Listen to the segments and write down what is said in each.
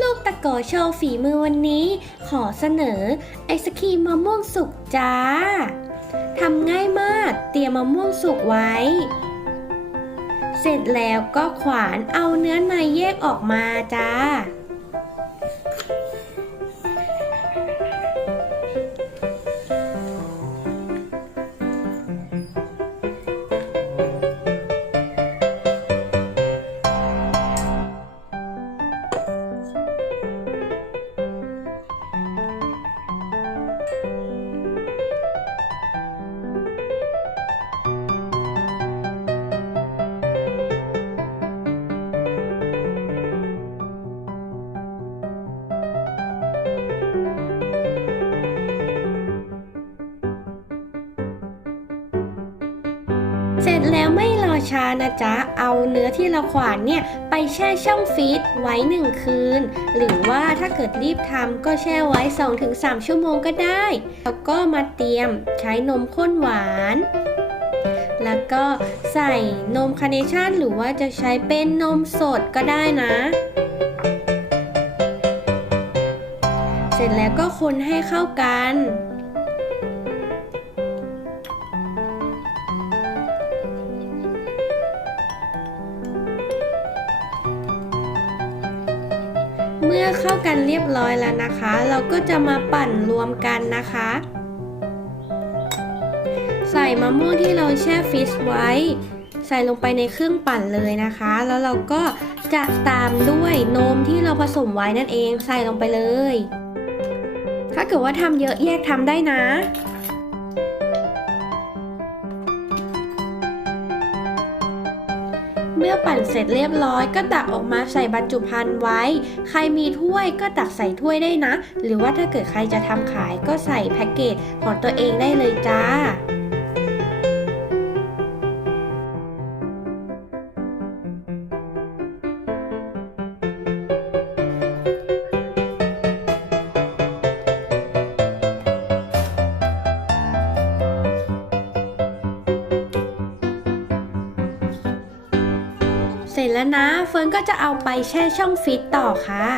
ลูกตะโกโชว์ฝีมือวันนี้ ขอเสนอ ไอศครีมมะม่วงสุกจ้าทำง่ายมาก เตรียมมะม่วงสุกไว้ เสร็จแล้วก็ขวานเอาเนื้อในแยกออกมาจ้า เสร็จแล้วไม่รอช้านะจ๊ะ เอาเนื้อที่เราขวานเนี่ยไปแช่ช่องฟรีซไว้หนึ่งคืน หรือว่าถ้าเกิดรีบทำก็แช่ไว้ 2-3 ชั่วโมงก็ได้ แล้วก็มาเตรียมใช้นมข้นหวาน แล้วก็ใส่นมคาร์เนชั่นหรือว่าจะใช้เป็นนมสดก็ได้นะเสร็จแล้วก็คนให้เข้ากัน เมื่อเข้ากันเรียบร้อยแล้วนะคะ เราก็จะมาปั่นรวมกันนะคะ ใส่มะม่วงที่เราแช่ฟรีซไว้ ใส่ลงไปในเครื่องปั่นเลยนะคะ แล้วเราก็จะตามด้วยนมที่เราผสมไว้นั่นเองใส่ลงไปเลย ถ้าเกิดว่าทำเยอะแยกทำได้นะ เมื่อปั่นเสร็จเรียบร้อย ก็ตักออกมาใส่บรรจุภัณฑ์ไว้ ใครมีถ้วยก็ตักใส่ถ้วยได้นะ หรือว่าถ้าเกิดใครจะทำขายก็ใส่แพ็กเกจของตัวเองได้เลยจ้า เสร็จแล้วนะเฟิร์นก็จะเอาไปแช่ช่องฟิตต่อค่ะ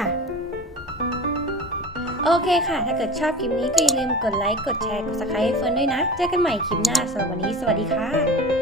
โอเคค่ะ ถ้าเกิดชอบคลิปนี้ก็อย่าลืมกดไลค์ กดแชร์ กด subscribe ให้เฟิร์นด้วยนะ เจอกันใหม่คลิปหน้าสำหรับวันนี้ สวัสดีค่ะ